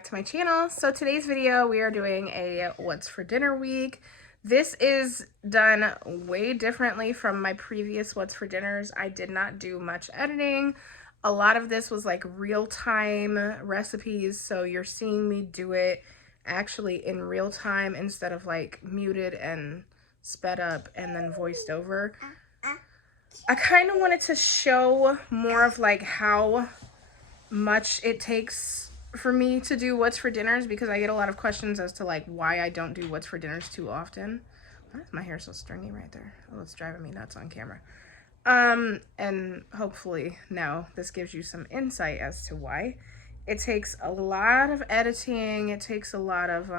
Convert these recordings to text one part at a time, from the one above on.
back to my channel. So today's video we are doing a what's for dinner week. This is done way differently from my previous what's for dinners. I did not do much editing. A lot of this was like real-time recipes, so you're seeing me do it actually in real time instead of like muted and sped up and then voiced over. I kind of wanted to show more of like how much it takes for me to do what's for dinners, because I get a lot of questions as to like why I don't do what's for dinners too often. Why is my hair so stringy right there? Oh, it's driving me nuts on camera. And hopefully now this gives you some insight as to why. It takes a lot of editing. It takes a lot of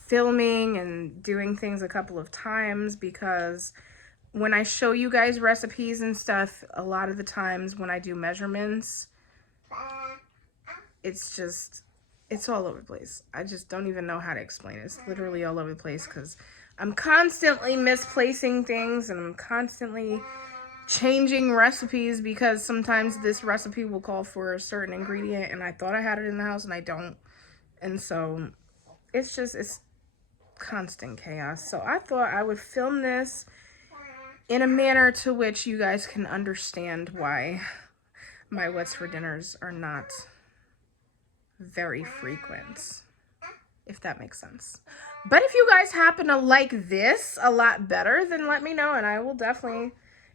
filming and doing things a couple of times, because when I show you guys recipes and stuff, a lot of the times when I do measurements, it's all over the place. I just don't even know how to explain it. It's literally all over the place because I'm constantly misplacing things and I'm constantly changing recipes, because sometimes this recipe will call for a certain ingredient and I thought I had it in the house and I don't. And so it's constant chaos. So I thought I would film this in a manner to which you guys can understand why my what's for dinners are not very frequent, if that makes sense. But if you guys happen to like this a lot better, then let me know and I will definitely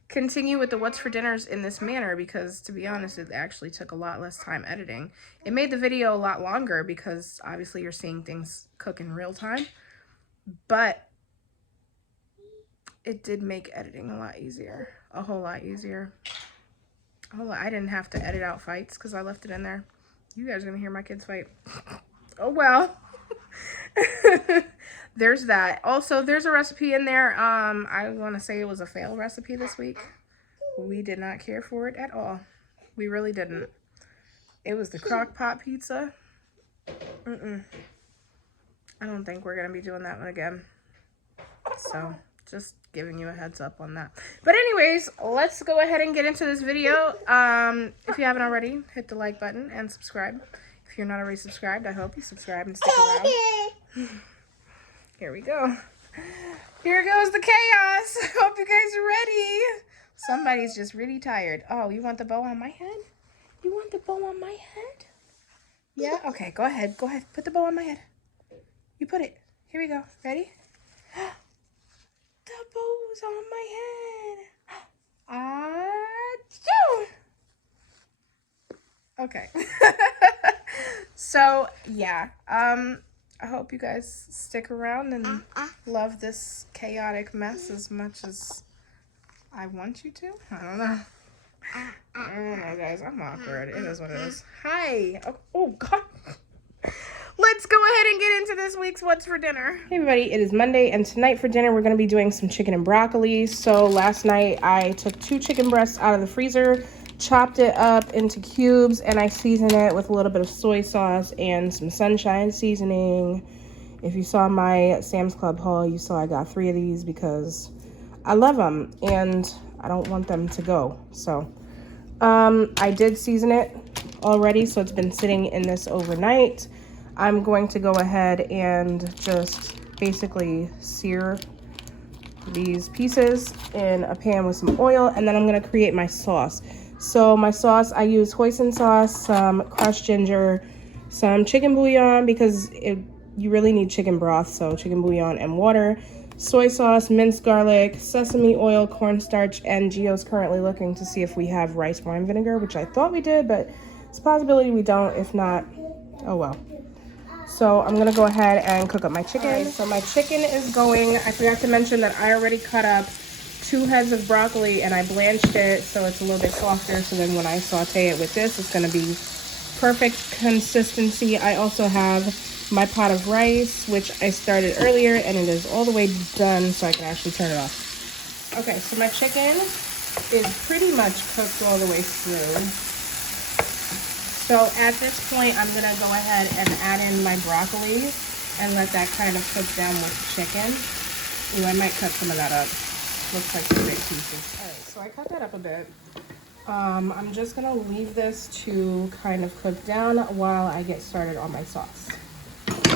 continue with the what's for dinners in this manner, because to be honest, it actually took a lot less time editing. It made the video a lot longer because obviously you're seeing things cook in real time, but it did make editing a lot easier, a whole lot easier. I didn't have to edit out fights because I left it in there. You guys are gonna hear my kids fight. Oh well. There's that. Also, there's a recipe in there. I want to say it was a fail recipe this week. We did not care for it at all. We really didn't. It was the crock pot pizza. I don't think we're gonna be doing that one again. So just giving you a heads up on that. But anyways, let's go ahead and get into this video. If you haven't already, hit the like button and subscribe. If you're not already subscribed, I hope you subscribe and stick around. Here we go. Here goes the chaos. Hope you guys are ready. Somebody's just really tired. Oh, you want the bow on my head? You want the bow on my head? Yeah? Okay, go ahead. Go ahead. Put the bow on my head. You put it. Here we go. Ready? The bow's on my head. Okay. So yeah, I hope you guys stick around and love this chaotic mess as much as I want you to. I don't know. I don't know, guys. I'm awkward. It is what it is. Hi. Oh God. Let's go ahead and get into this week's what's for dinner. Hey everybody, it is Monday, and tonight for dinner we're going to be doing some chicken and broccoli. So last night I took 2 chicken breasts out of the freezer, chopped it up into cubes, and I seasoned it with a little bit of soy sauce and some sunshine seasoning. If you saw my Sam's Club haul, you saw I got 3 of these because I love them and I don't want them to go. So I did season it already, so it's been sitting in this overnight. I'm going to go ahead and just basically sear these pieces in a pan with some oil, and then I'm going to create my sauce. So my sauce, I use hoisin sauce, some crushed ginger, some chicken bouillon, because you really need chicken broth, so chicken bouillon and water, soy sauce, minced garlic, sesame oil, cornstarch, and Gio's currently looking to see if we have rice wine vinegar, which I thought we did, but it's a possibility we don't. If not, oh well. So I'm gonna go ahead and cook up my chicken. Right, so my chicken is going, I forgot to mention that I already cut up 2 heads of broccoli and I blanched it so it's a little bit softer, so then when I saute it with this, it's gonna be perfect consistency. I also have my pot of rice, which I started earlier, and it is all the way done, so I can actually turn it off. Okay, so my chicken is pretty much cooked all the way through. So at this point, I'm going to go ahead and add in my broccoli and let that kind of cook down with the chicken. Ooh, I might cut some of that up. Looks like some big pieces. All right, so I cut that up a bit. I'm just gonna leave this to kind of cook down while I get started on my sauce.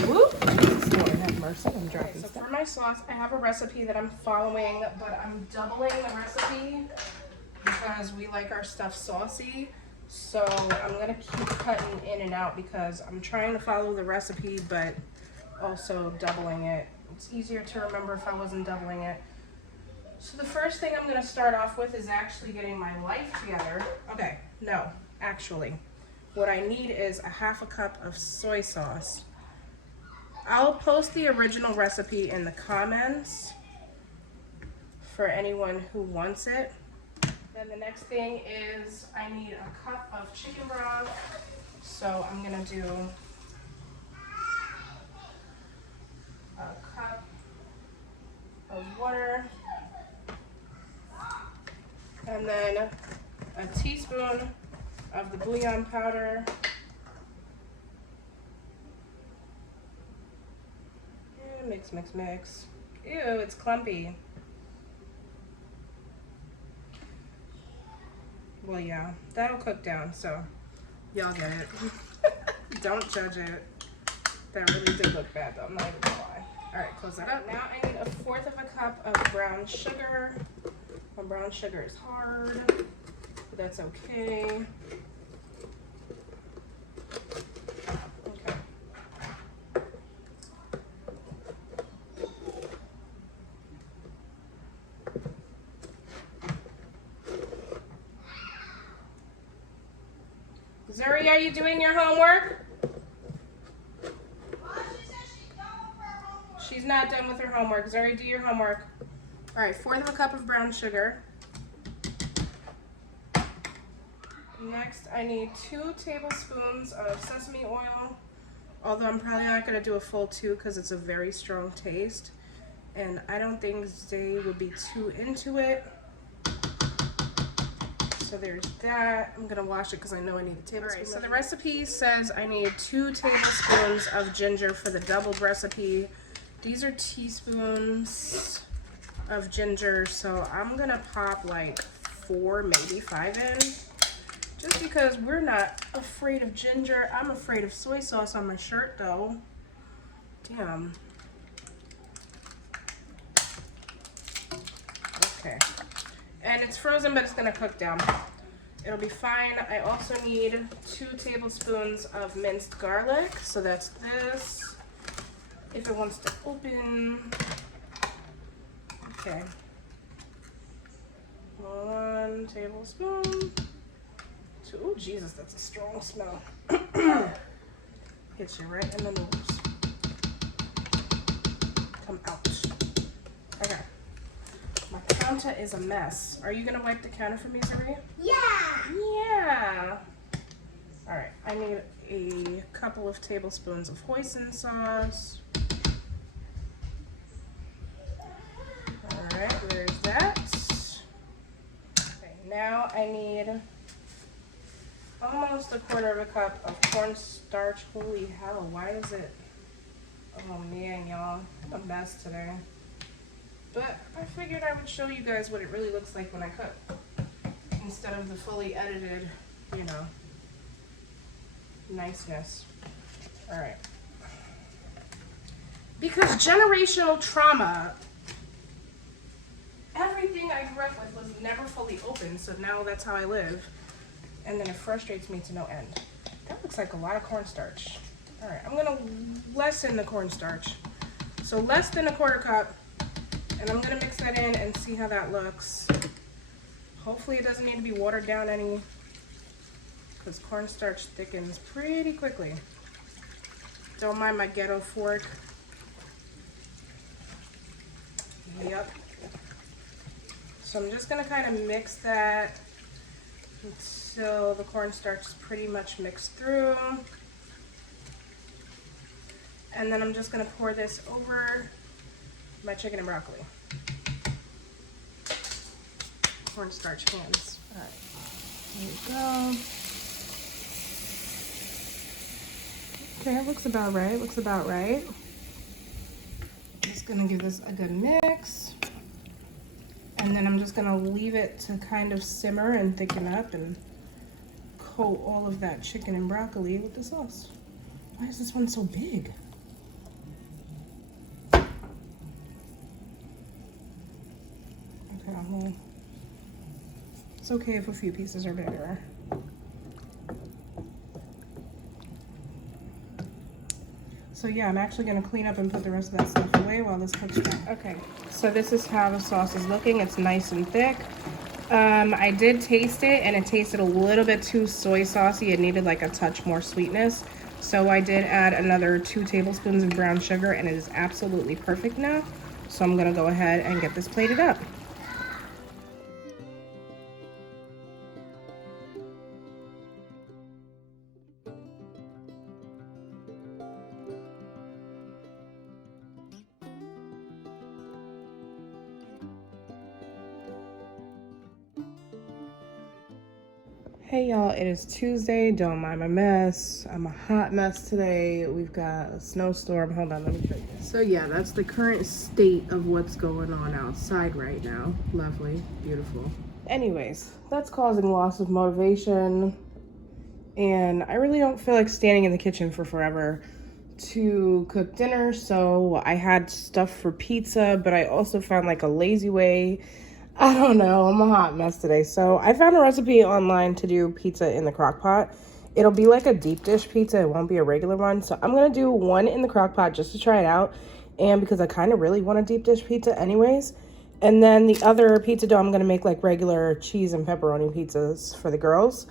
Whoop! Lord have mercy, I'm dropping stuff. So for my sauce, I have a recipe that I'm following, but I'm doubling the recipe because we like our stuff saucy. So I'm gonna keep cutting in and out because I'm trying to follow the recipe, but also doubling it. It's easier to remember if I wasn't doubling it. So the first thing I'm gonna start off with is actually getting my life together. Okay, no, actually, what I need is a ½ cup of soy sauce. I'll post the original recipe in the comments for anyone who wants it. Then the next thing is I need a cup of chicken broth. So I'm gonna do a cup of water and then a teaspoon of the bouillon powder. And mix, mix, mix. Ew, it's clumpy. Well, yeah, that'll cook down, so y'all get it. Don't judge it. That really did look bad, though. I'm not even gonna lie. All right, close that up. Now I need a 1/4 cup of brown sugar. My brown sugar is hard, but that's okay. Okay. Zuri, are you doing your homework? She's not done with her homework. Zuri, do your homework. All right, 1/4 cup of brown sugar. Next, I need 2 tablespoons of sesame oil, although I'm probably not gonna do a full 2 because it's a very strong taste. And I don't think Zay would be too into it. So there's that. I'm gonna wash it because I know I need a tablespoon. All right, so the recipe says I need 2 tablespoons of ginger for the doubled recipe. These are teaspoons of ginger, so I'm gonna pop like 4, maybe 5 in. Just because we're not afraid of ginger. I'm afraid of soy sauce on my shirt though. Damn. Okay. And it's frozen, but it's gonna cook down. It'll be fine. I also need 2 tablespoons of minced garlic. So that's this. If it wants to open. Okay. 1 tablespoon. 2. Oh, Jesus, that's a strong smell. Hits you right in the nose. Come out. Okay. My counter is a mess. Are you gonna wipe the counter for me, Zuri? Yeah. Yeah. All right. I need a couple of tablespoons of hoisin sauce. All right. There's that. Okay. Now I need almost a 1/4 cup of cornstarch. Holy hell! Why is it? Oh man, y'all, a mess today. But I figured I would show you guys what it really looks like when I cook, instead of the fully edited, you know, niceness. All right. Because generational trauma, everything I grew up with was never fully open, so now that's how I live. And then it frustrates me to no end. That looks like a lot of cornstarch. All right, I'm gonna lessen the cornstarch. So less than a 1/4 cup. And I'm gonna mix that in and see how that looks. Hopefully it doesn't need to be watered down any, because cornstarch thickens pretty quickly. Don't mind my ghetto fork. Yep. So I'm just gonna kind of mix that until the cornstarch is pretty much mixed through. And then I'm just gonna pour this over my chicken and broccoli. Cornstarch hands. All right, here we go. Okay, it looks about right. Looks about right. Just gonna give this a good mix. And then I'm just gonna leave it to kind of simmer and thicken up and coat all of that chicken and broccoli with the sauce. Why is this one so big? Okay, well, it's okay if a few pieces are bigger. So yeah, I'm actually gonna clean up and put the rest of that stuff away while this cooks down. Okay, so this is how the sauce is looking. It's nice and thick. I did taste it and it tasted a little bit too soy saucy. It needed like a touch more sweetness. So I did add another 2 tablespoons of brown sugar and it is absolutely perfect now. So I'm gonna go ahead and get this plated up. Hey y'all, it is Tuesday. Don't mind my mess. I'm a hot mess today. We've got a snowstorm. Hold on, let me show you. So yeah, that's the current state of what's going on outside right now. Lovely, beautiful. Anyways, that's causing loss of motivation. And I really don't feel like standing in the kitchen for forever to cook dinner. So I had stuff for pizza, but I also found like a lazy way. I don't know, I'm a hot mess today. So I found a recipe online to do pizza in the crock pot. It'll be like a deep dish pizza, it won't be a regular one. So I'm gonna do one in the crock pot just to try it out. And because I kind of really want a deep dish pizza anyways. And then the other pizza dough, I'm gonna make like regular cheese and pepperoni pizzas for the girls.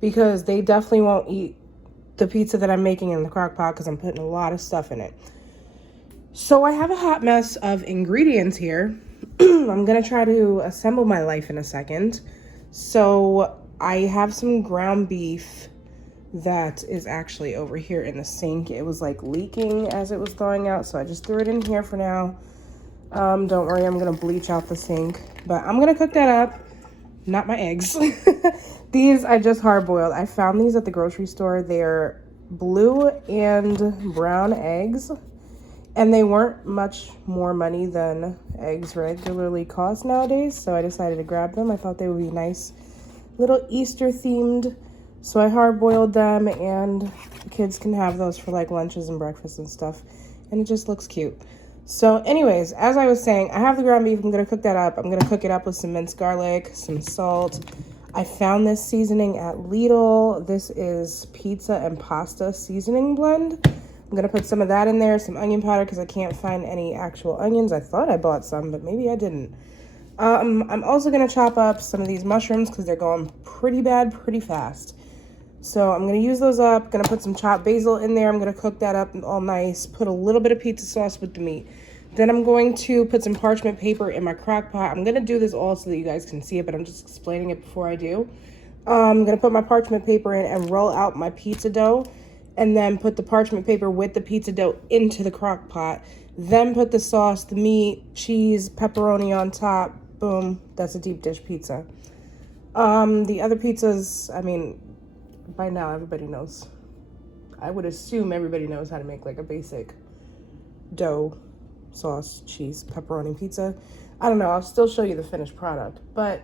Because they definitely won't eat the pizza that I'm making in the crock pot because I'm putting a lot of stuff in it. So I have a hot mess of ingredients here. I'm gonna try to assemble my life in a second. So I have some ground beef that is actually over here in the sink. It was like leaking as it was thawing out, so I just threw it in here for now. Don't worry, I'm gonna bleach out the sink, but I'm gonna cook that up. Not my eggs. These I just hard boiled. I found these at the grocery store. They're blue and brown eggs. And they weren't much more money than eggs regularly cost nowadays, so I decided to grab them. I thought they would be nice, little Easter themed. So I hard boiled them, and the kids can have those for like lunches and breakfast and stuff. And it just looks cute. So anyways, as I was saying, I have the ground beef. I'm gonna cook that up. I'm gonna cook it up with some minced garlic, some salt. I found this seasoning at Lidl. This is pizza and pasta seasoning blend. I'm gonna put some of that in there, some onion powder because I can't find any actual onions. I thought I bought some, but maybe I didn't. I'm also gonna chop up some of these mushrooms because they're going pretty bad pretty fast. So I'm gonna use those up. Gonna put some chopped basil in there. I'm gonna cook that up all nice. Put a little bit of pizza sauce with the meat. Then I'm going to put some parchment paper in my crock pot. I'm gonna do this all so that you guys can see it, but I'm just explaining it before I do. I'm gonna put my parchment paper in and roll out my pizza dough. And then put the parchment paper with the pizza dough into the crock pot. Then put the sauce, the meat, cheese, pepperoni on top. Boom, that's a deep dish pizza. The other pizzas, I mean, by now everybody knows. I would assume everybody knows how to make like a basic dough, sauce, cheese, pepperoni pizza. I don't know, I'll still show you the finished product. But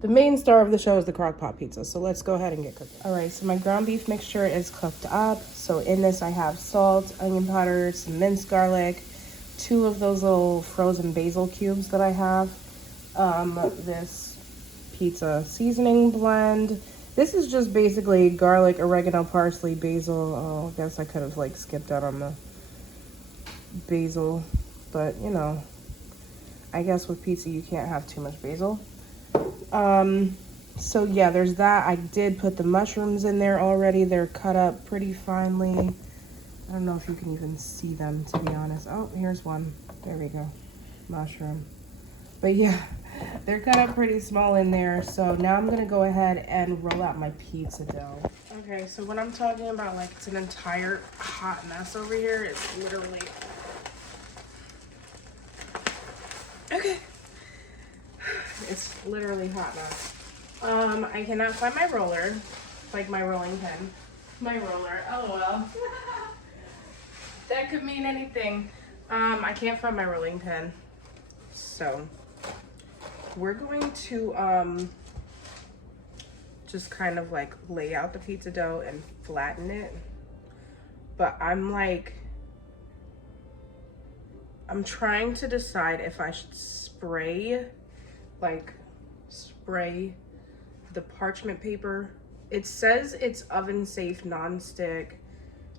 the main star of the show is the crock pot pizza, so let's go ahead and get cooking. All right, so my ground beef mixture is cooked up. So in this I have salt, onion powder, some minced garlic, 2 of those little frozen basil cubes that I have, this pizza seasoning blend. This is just basically garlic, oregano, parsley, basil. Oh, I guess I could have like skipped out on the basil, but you know, I guess with pizza you can't have too much basil. So yeah, there's that. I did put the mushrooms in there already. They're cut up pretty finely. I don't know if you can even see them, to be honest. Oh, here's one. There we go. Mushroom. But yeah, they're cut up pretty small in there. So now I'm gonna go ahead and roll out my pizza dough. Okay, so when I'm talking about like it's an entire hot mess over here, it's literally... Okay. It's literally hot mess. I cannot find my roller, like my rolling pin. My roller, LOL. That could mean anything. I can't find my rolling pin. So, we're going to just kind of like lay out the pizza dough and flatten it. But I'm trying to decide if I should spray the parchment paper. It says it's oven safe, non-stick,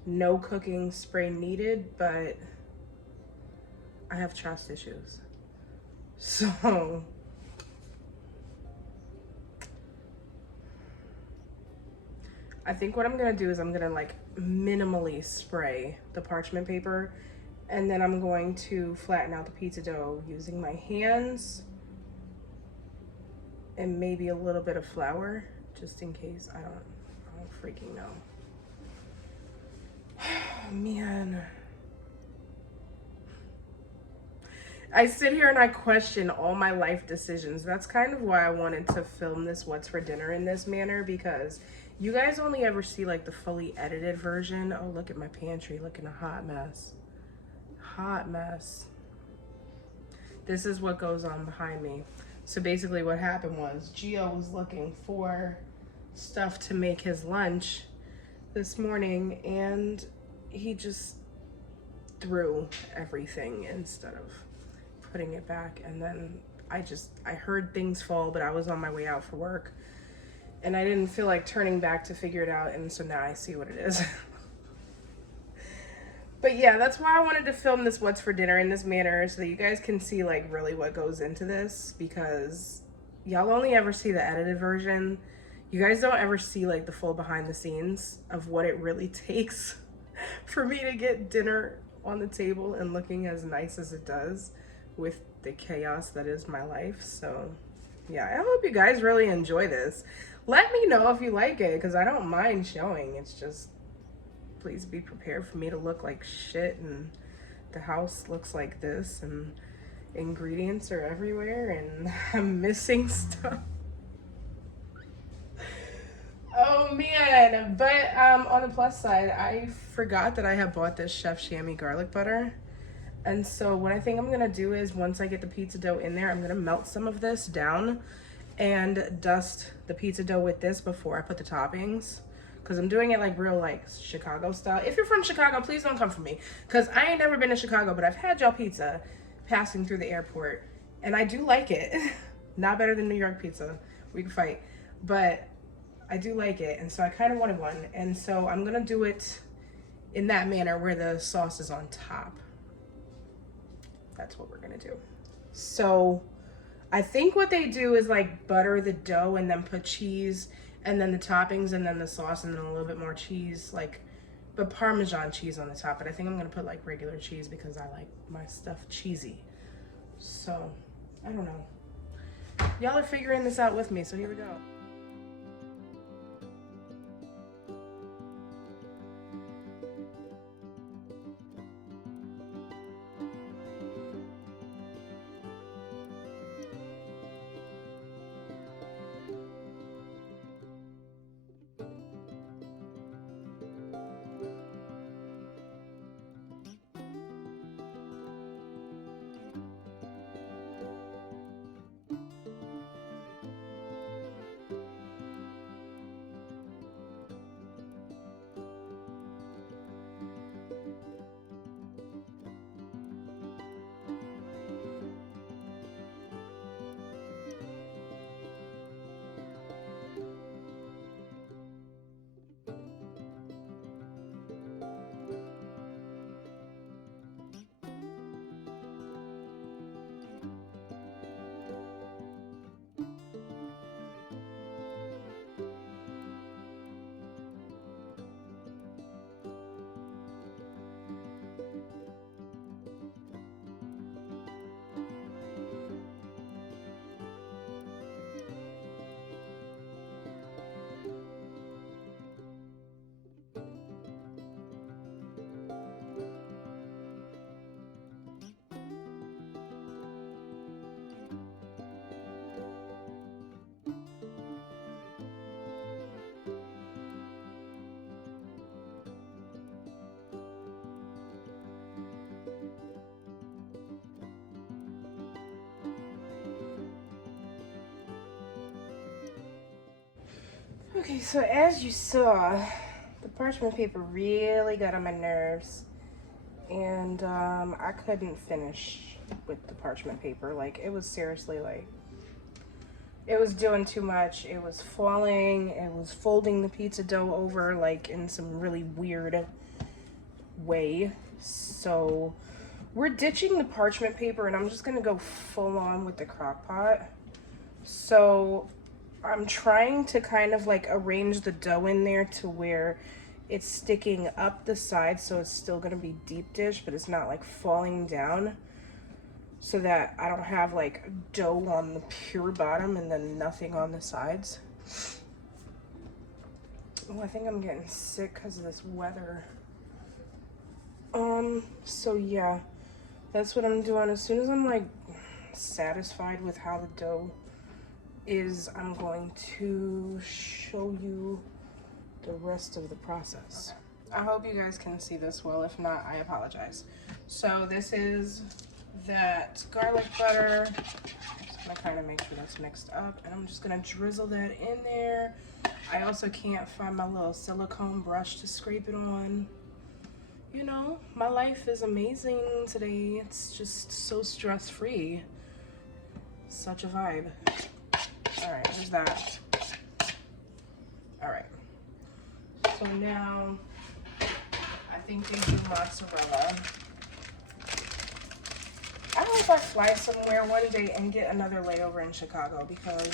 no cooking spray needed, but I have trust issues. So I think what I'm gonna do is I'm gonna like minimally spray the parchment paper, and then I'm going to flatten out the pizza dough using my hands and maybe a little bit of flour, just in case. I don't freaking know. Man. I sit here and I question all my life decisions. That's kind of why I wanted to film this What's for Dinner in this manner, because you guys only ever see like the fully edited version. Oh, look at my pantry looking a hot mess. Hot mess. This is what goes on behind me. So basically what happened was Gio was looking for stuff to make his lunch this morning, and he just threw everything instead of putting it back. And then I heard things fall, but I was on my way out for work and I didn't feel like turning back to figure it out, and so now I see what it is. But yeah, that's why I wanted to film this What's for Dinner in this manner, so that you guys can see like really what goes into this, because y'all only ever see the edited version. You guys don't ever see like the full behind the scenes of what it really takes for me to get dinner on the table and looking as nice as it does with the chaos that is my life. So yeah, I hope you guys really enjoy this. Let me know if you like it, because I don't mind showing. It's just, please be prepared for me to look like shit, and the house looks like this, and ingredients are everywhere, and I'm missing stuff. Oh man, but on the plus side, I forgot that I have bought this Chef Chamois garlic butter. And so what I think I'm gonna do is, once I get the pizza dough in there, I'm gonna melt some of this down and dust the pizza dough with this before I put the toppings. Because I'm doing it like real like Chicago style. If you're from Chicago, please don't come for me, because I ain't never been to Chicago, but I've had y'all pizza passing through the airport, and I do like it. Not better than New York pizza. We can fight. But I do like it, and so I kind of wanted one. And so I'm gonna do it in that manner where the sauce is on top. That's what we're gonna do. So I think what they do is like butter the dough and then put cheese and then the toppings and then the sauce and then a little bit more cheese, like, but Parmesan cheese on the top. But I think I'm gonna put like regular cheese because I like my stuff cheesy. So I don't know. Y'all are figuring this out with me, so here we go. Okay, so as you saw, the parchment paper really got on my nerves, and I couldn't finish with the parchment paper. Like, it was seriously like, it was doing too much. It was falling. It was folding the pizza dough over like in some really weird way. So we're ditching the parchment paper and I'm just gonna go full on with the crock pot. So I'm trying to kind of like arrange the dough in there to where it's sticking up the side, so it's still gonna be deep dish, but it's not like falling down, so that I don't have like dough on the pure bottom and then nothing on the sides. Oh, I think I'm getting sick because of this weather. So yeah, that's what I'm doing. As soon as I'm like satisfied with how the dough is, I'm going to show you the rest of the process. I hope you guys can see this well. If not, I apologize. So this is that garlic butter. I'm just gonna kind of make sure that's mixed up, and I'm just gonna drizzle that in there. I also can't find my little silicone brush to scrape it on. You know, my life is amazing today. It's just so stress-free. Such a vibe. All right, there's that. All right. So now, I think they do mozzarella. I hope I fly somewhere one day and get another layover in Chicago, because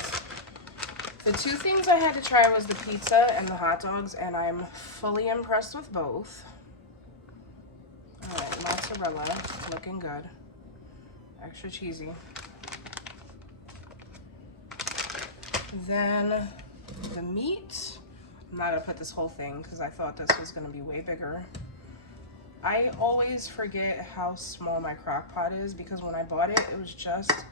the two things I had to try was the pizza and the hot dogs, and I'm fully impressed with both. All right, mozzarella, looking good. Extra cheesy. Then the meat. I'm not gonna put this whole thing because I thought this was gonna be way bigger. I always forget how small my crock pot is, because when I bought it, it was just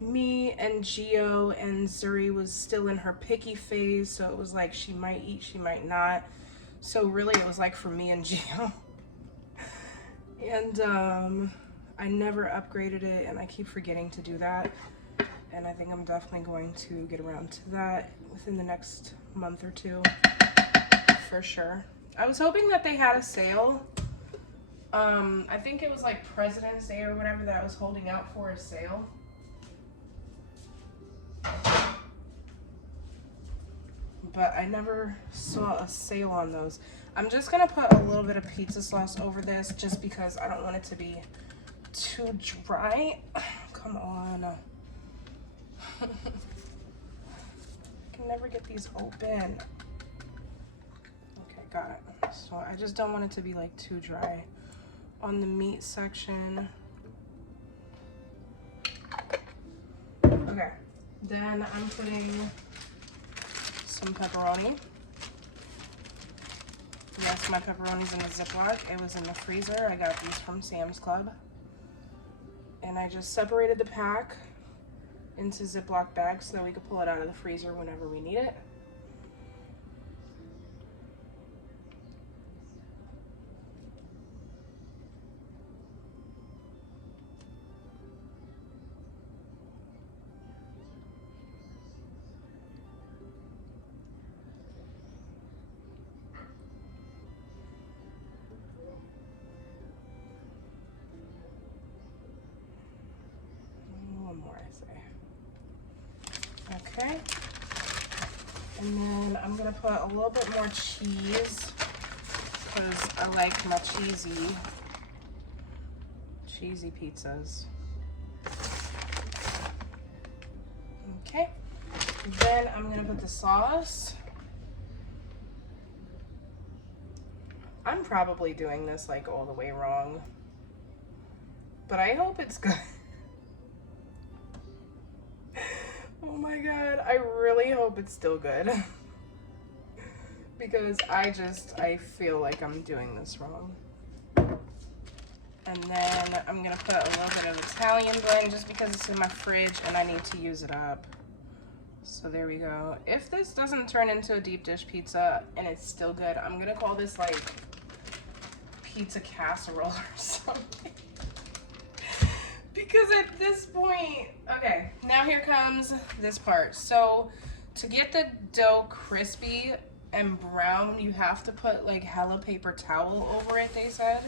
me and Gio, and Zuri was still in her picky phase, so it was like she might eat, she might not. So really it was like for me and Gio. And I never upgraded it, and I keep forgetting to do that. And I think I'm definitely going to get around to that within the next month or two, for sure. I was hoping that they had a sale. I think it was like President's Day or whatever that I was holding out for a sale. But I never saw a sale on those. I'm just gonna put a little bit of pizza sauce over this just because I don't want it to be too dry. Come on. I can never get these open. Okay, got it. So I just don't want it to be like too dry. On the meat section. Okay, then I'm putting some pepperoni. Yes, my pepperoni's in the Ziploc. It was in the freezer. I got these from Sam's Club. And I just separated the pack into Ziploc bags so that we could pull it out of the freezer whenever we need it. Okay, and then I'm gonna put a little bit more cheese because I like my cheesy pizzas. Okay, then I'm gonna put the sauce. I'm probably doing this like all the way wrong, but I hope it's good. Oh my god, I really hope it's still good. Because I feel like I'm doing this wrong. And then I'm gonna put a little bit of Italian blend just because it's in my fridge and I need to use it up. So there we go. If this doesn't turn into a deep dish pizza and it's still good, I'm gonna call this like pizza casserole or something. Because at this point, okay, now here comes this part. So to get the dough crispy and brown, you have to put like hella paper towel over it, they said.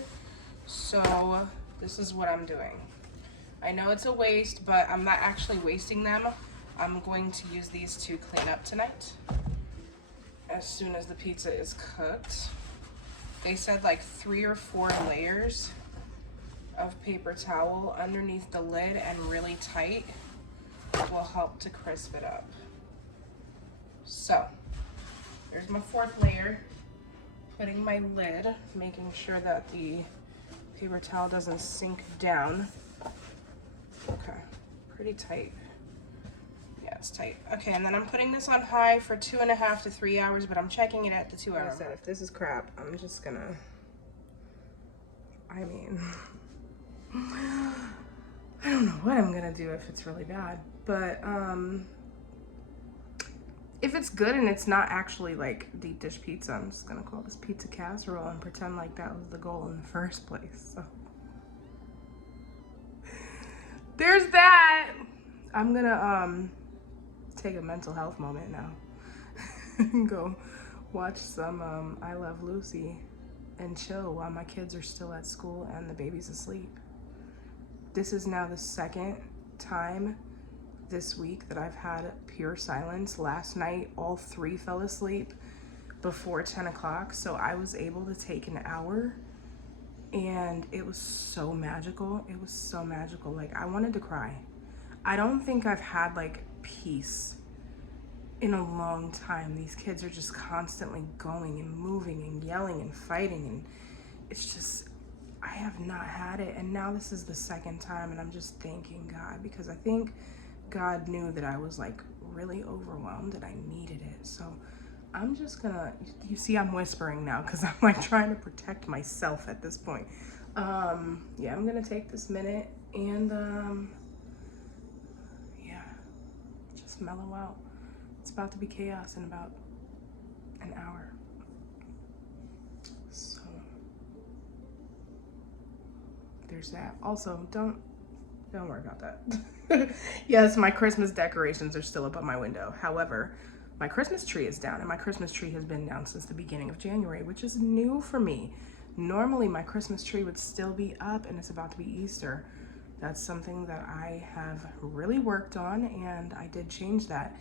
So this is what I'm doing. I know it's a waste, but I'm not actually wasting them. I'm going to use these to clean up tonight as soon as the pizza is cooked. They said like 3 or 4 layers of paper towel underneath the lid and really tight will help to crisp it up. So there's my 4th layer. Putting my lid, making sure that the paper towel doesn't sink down. Okay, pretty tight. Yeah, it's tight. Okay, and then I'm putting this on high for 2.5 to 3 hours, but I'm checking it at the 2 hour mark. If this is crap, I'm just gonna, I mean, I don't know what I'm gonna do if it's really bad, but if it's good and it's not actually like deep dish pizza, I'm just gonna call this pizza casserole and pretend like that was the goal in the first place. So there's that. I'm gonna take a mental health moment now and go watch some I Love Lucy and chill while my kids are still at school and the baby's asleep. This is now the 2nd time this week that I've had pure silence. Last night, all 3 fell asleep before 10 o'clock, so I was able to take an hour, and it was so magical. It was so magical. Like, I wanted to cry. I don't think I've had like peace in a long time. These kids are just constantly going and moving and yelling and fighting, and it's just, I have not had it. And now this is the 2nd time, and I'm just thanking God, because I think God knew that I was like really overwhelmed and I needed it. So I'm just gonna, you see I'm whispering now because I'm like trying to protect myself at this point. Yeah, I'm gonna take this minute and yeah, just mellow out. It's about to be chaos in about an hour. So there's that. Also, don't worry about that. Yes, my Christmas decorations are still up on my window. However, my Christmas tree is down, and my Christmas tree has been down since the beginning of January, which is new for me. Normally, my Christmas tree would still be up, and it's about to be Easter. That's something that I have really worked on, and I did change that.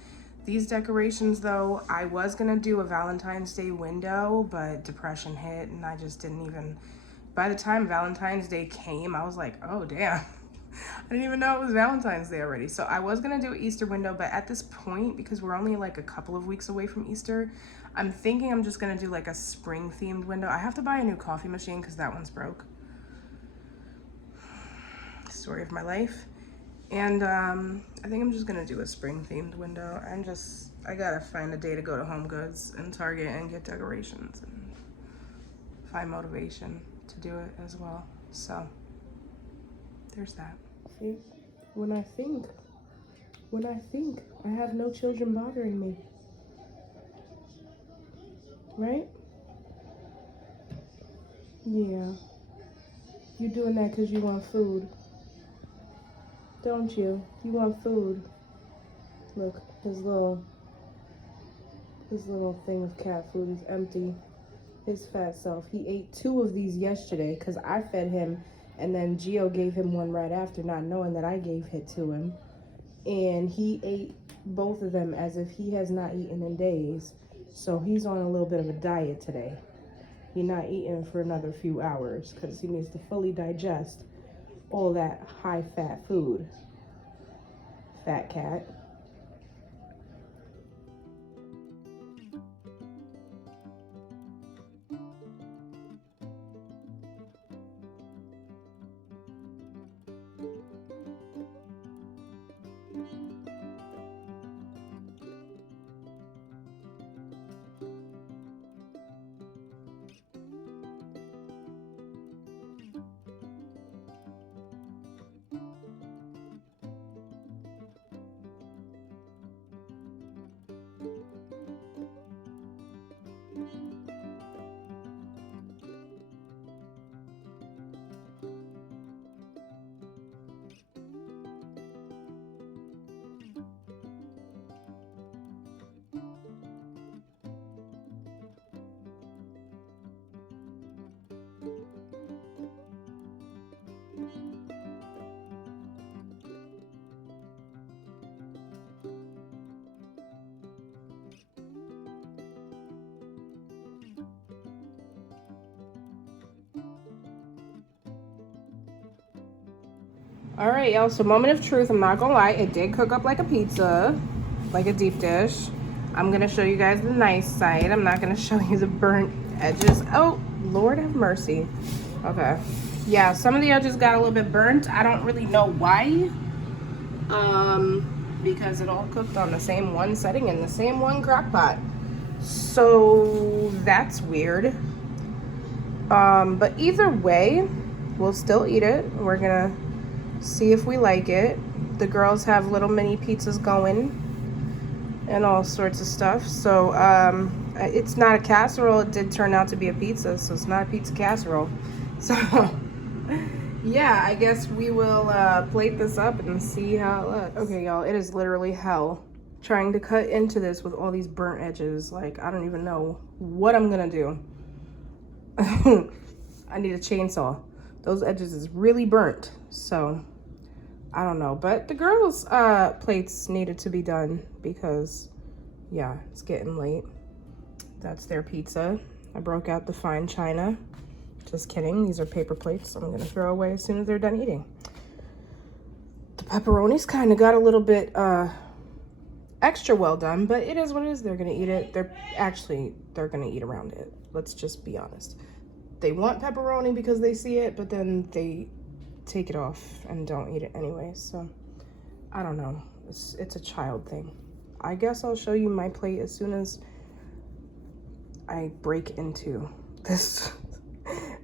These decorations, though, I was gonna do a Valentine's Day window, but depression hit, and I just didn't even, by the time Valentine's Day came, I was like, oh, damn. I didn't even know it was Valentine's Day already. So I was gonna do an Easter window, but at this point, because we're only like a couple of weeks away from Easter, I'm thinking I'm just gonna do like a spring themed window. I have to buy a new coffee machine because that one's broke. Story of my life. And I think I'm just gonna do a spring themed window. And just, I gotta find a day to go to Home Goods and Target and get decorations and find motivation to do it as well. So there's that. See, when I think I have no children bothering me, right? Yeah, you're doing that because you want food, don't you? You want food. Look, his little thing of cat food is empty. His fat self. He ate 2 of these yesterday because I fed him, and then Gio gave him one right after, not knowing that I gave it to him. And he ate both of them as if he has not eaten in days. So he's on a little bit of a diet today. He's not eating for another few hours because he needs to fully digest all that high-fat food. Fat cat. All right, y'all, so moment of truth. I'm not gonna lie, it did cook up like a pizza, like a deep dish. I'm gonna show you guys the nice side. I'm not gonna show you the burnt edges. Oh, Lord have mercy. Okay. Yeah, some of the edges got a little bit burnt. I don't really know why. Because it all cooked on the same one setting in the same one crock pot. So that's weird. But either way, we'll still eat it. We're gonna see if we like it. The girls have little mini pizzas going and all sorts of stuff. So it's not a casserole. It did turn out to be a pizza, so it's not a pizza casserole. So yeah, I guess we will plate this up and see how it looks. Okay, y'all, it is literally hell trying to cut into this with all these burnt edges. Like, I don't even know what I'm gonna do. I need a chainsaw. Those edges is really burnt, so I don't know. But the girls' plates needed to be done because, yeah, it's getting late. That's their pizza. I broke out the fine china. Just kidding. These are paper plates I'm gonna throw away as soon as they're done eating. The pepperonis kind of got a little bit extra well done, but it is what it is. They're gonna eat it. They're gonna eat around it. Let's just be honest. They want pepperoni because they see it, but then they take it off and don't eat it anyway. So I don't know. It's a child thing. I guess I'll show you my plate as soon as I break into this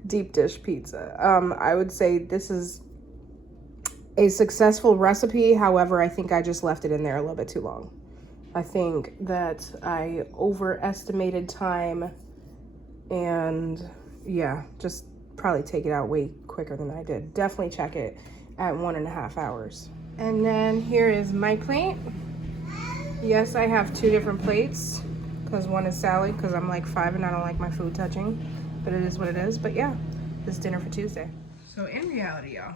deep dish pizza. I would say this is a successful recipe. However, I think I just left it in there a little bit too long. I think that I overestimated time and yeah, just probably take it out way quicker than I did. Definitely check it at 1.5 hours. And then here is my plate. Yes, I have 2 different plates because one is salad because I'm like 5 and I don't like my food touching, but it is what it is. But yeah, this is dinner for Tuesday. So in reality, y'all,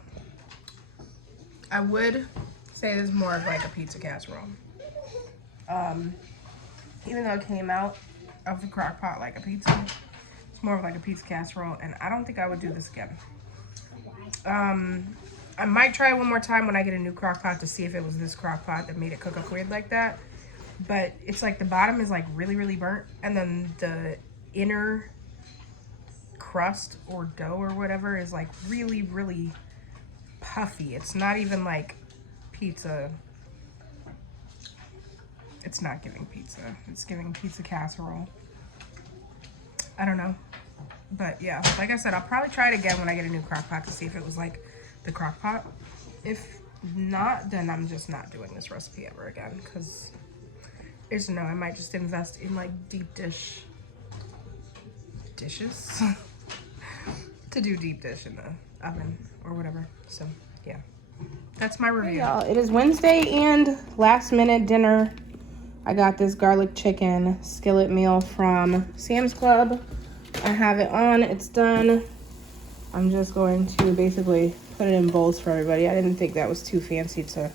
I would say this is more of like a pizza casserole. Even though it came out of the crock pot like a pizza, it's more of like a pizza casserole, and I don't think I would do this again. I might try it one more time when I get a new crock pot to see if it was this crock pot that made it cook up weird like that. But it's like the bottom is like really, really burnt, and then the inner crust or dough or whatever is like really, really puffy. It's not even like pizza. It's not giving pizza. It's giving pizza casserole. I don't know. But yeah, like I said, I'll probably try it again when I get a new crock pot to see if it was like the crock pot. If not, then I'm just not doing this recipe ever again, because there's no, I might just invest in like deep dish dishes to do deep dish in the oven or whatever. So yeah, that's my review. Hey y'all, it is Wednesday and last minute dinner. I got this garlic chicken skillet meal from Sam's Club. I have it on, it's done. I'm just going to basically put it in bowls for everybody. I didn't think that was too fancy to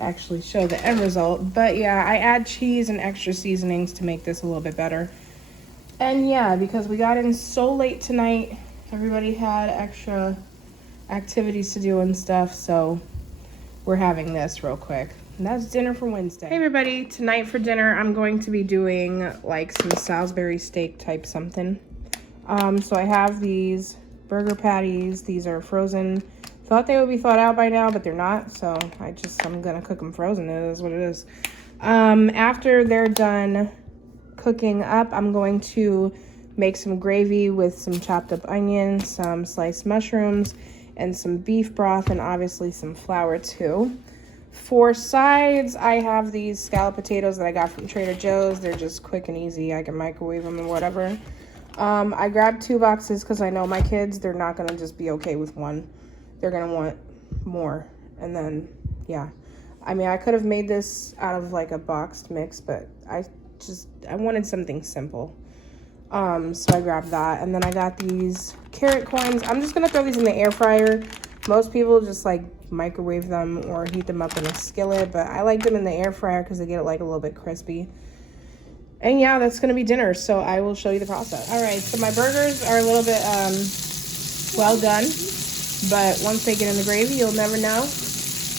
actually show the end result. But yeah, I add cheese and extra seasonings to make this a little bit better. And yeah, because we got in so late tonight, everybody had extra activities to do and stuff, so we're having this real quick. And that's dinner for Wednesday. Hey everybody, tonight for dinner I'm going to be doing like some Salisbury steak type something. So I have these burger patties. These are frozen. Thought they would be thawed out by now, but they're not. So I'm gonna cook them frozen. It is what it is. After they're done cooking up, I'm going to make some gravy with some chopped up onions, some sliced mushrooms, and some beef broth, and obviously some flour too. For sides, I have these scalloped potatoes that I got from Trader Joe's. They're just quick and easy. I can microwave them or whatever. I grabbed 2 boxes because I know my kids, they're not going to just be okay with one. They're going to want more. And then, yeah. I mean, I could have made this out of like a boxed mix, but I wanted something simple. So I grabbed that. And then I got these carrot coins. I'm just going to throw these in the air fryer. Most people just like microwave them or heat them up in a skillet, but I like them in the air fryer because they get it like a little bit crispy. And yeah, that's gonna be dinner, so I will show you the process. All right, so my burgers are a little bit well done, but once they get in the gravy, you'll never know.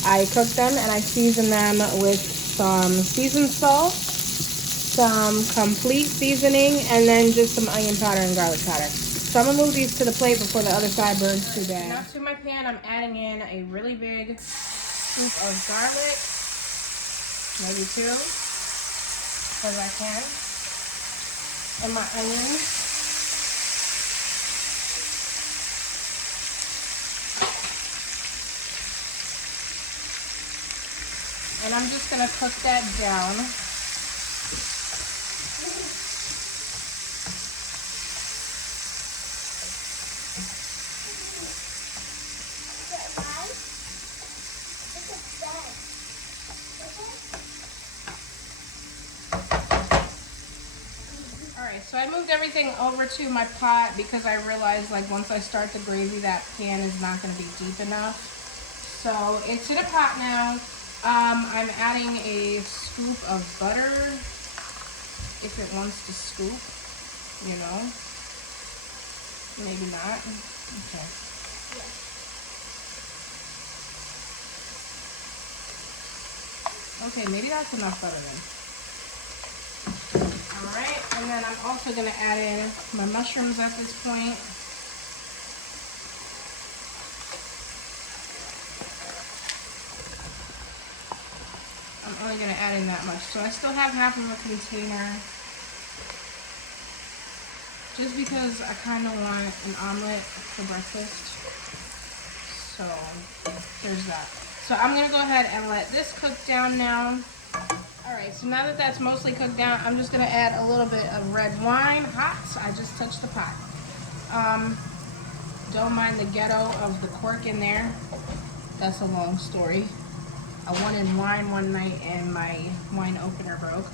I cook them and I season them with some seasoned salt, some complete seasoning, and then just some onion powder and garlic powder. So I'm gonna move these to the plate before the other side burns too bad. Now to my pan, I'm adding in a really big scoop of garlic, maybe 2, because I can, and my onions. And I'm just gonna cook that down. Alright, so I moved everything over to my pot because I realized like once I start the gravy, that pan is not gonna be deep enough. So it's in a pot now. I'm adding a scoop of butter, if it wants to scoop, you know. Maybe not. Okay. Okay, maybe that's enough butter then. Alright, and then I'm also going to add in my mushrooms at this point. I'm only going to add in that much. So I still have half of a container. Just because I kind of want an omelet for breakfast. So there's that. So I'm going to go ahead and let this cook down now. Alright, so now that that's mostly cooked down, I'm just going to add a little bit of red wine. Hot. I just touched the pot. Don't mind the ghetto of the cork in there. That's a long story. I wanted wine one night and my wine opener broke.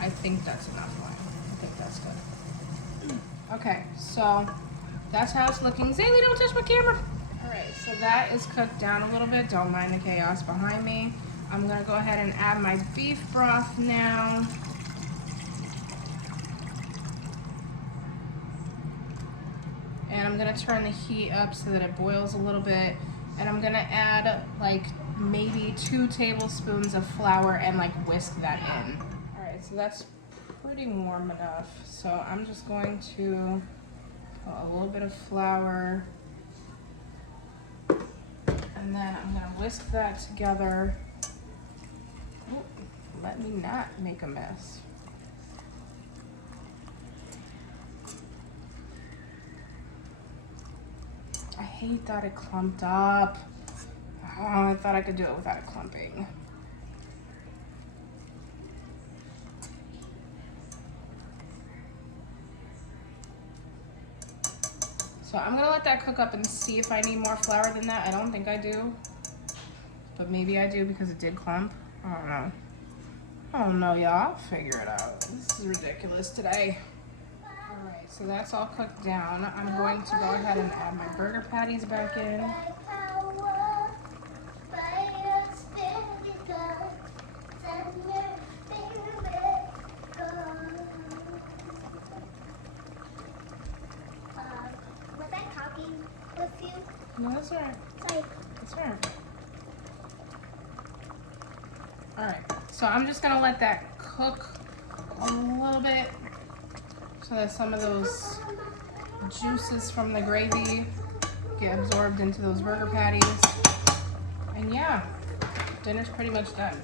I think that's enough wine. I think that's good. Okay, so that's how it's looking. Zaylee, don't touch my camera. Alright, so that is cooked down a little bit. Don't mind the chaos behind me. I'm going to go ahead and add my beef broth now. And I'm going to turn the heat up so that it boils a little bit. And I'm going to add like maybe 2 tablespoons of flour and like whisk that in. Alright, so that's pretty warm enough. So I'm just going to put a little bit of flour. And then I'm going to whisk that together. Oh, let me not make a mess. I hate that it clumped up. Oh, I thought I could do it without it clumping. So I'm gonna let that cook up and see if I need more flour than that. I don't think I do, but maybe I do because it did clump. I don't know. I don't know, y'all. I'll figure it out. This is ridiculous today. Alright, so that's all cooked down. I'm going to go ahead and add my burger patties back in. No, that's alright. Sorry. That's alright. Alright, so I'm just gonna let that cook a little bit so that some of those juices from the gravy get absorbed into those burger patties. And yeah, dinner's pretty much done.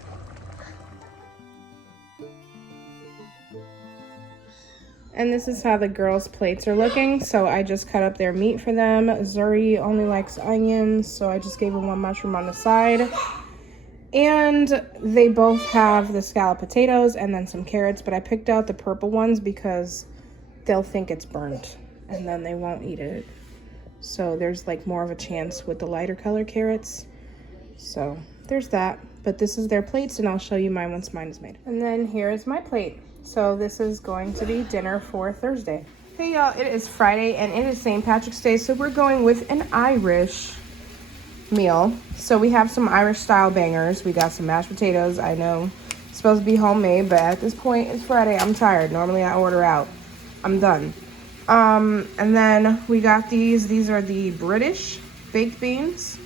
And this is how the girls' plates are looking. So I just cut up their meat for them. Zuri only likes onions, so I just gave her 1 mushroom on the side. And they both have the scalloped potatoes and then some carrots, but I picked out the purple ones because they'll think it's burnt and then they won't eat it. So there's like more of a chance with the lighter color carrots. So there's that. But this is their plates and I'll show you mine once mine is made. And then here is my plate. So this is going to be dinner for Thursday. Hey y'all, it is Friday and it is St. Patrick's Day. So we're going with an Irish meal. So we have some Irish style bangers. We got some mashed potatoes. I know it's supposed to be homemade, but at this point it's Friday. I'm tired. Normally I order out. I'm done. And then we got these. These are the British baked beans.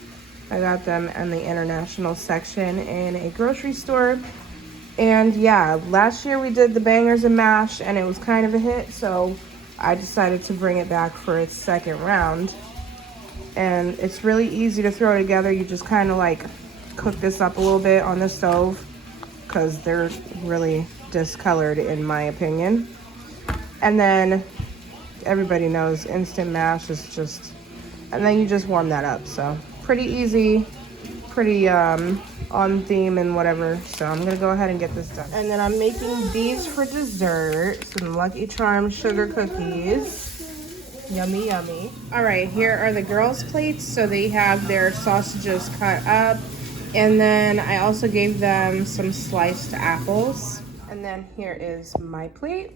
I got them in the international section in a grocery store. And yeah, last year we did the bangers and mash and it was kind of a hit, so I decided to bring it back for its second round. And it's really easy to throw together. You just kind of like cook this up a little bit on the stove because they're really discolored in my opinion. And then everybody knows instant mash is just, and then you just warm that up. So pretty easy, pretty on theme and whatever. So I'm gonna go ahead and get this done. And then I'm making these for dessert, some Lucky Charms sugar cookies. Yummy, yummy. All right, here are the girls' plates. So they have their sausages cut up. And then I also gave them some sliced apples. And then here is my plate.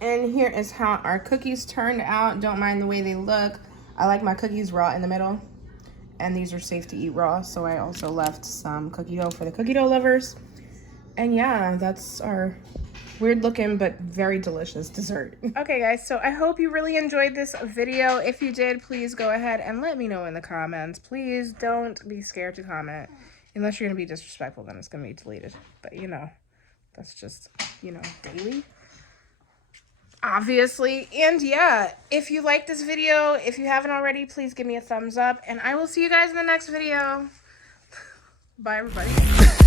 And here is how our cookies turned out. Don't mind the way they look. I like my cookies raw in the middle. And these are safe to eat raw. So I also left some cookie dough for the cookie dough lovers. And yeah, that's our weird looking but very delicious dessert. Okay guys, so I hope you really enjoyed this video. If you did, please go ahead and let me know in the comments. Please don't be scared to comment. Unless you're gonna be disrespectful, then it's gonna be deleted. But you know, that's just, you know, daily. Obviously. And yeah, if you like this video, if you haven't already, please give me a thumbs up. And I will see you guys in the next video. Bye everybody.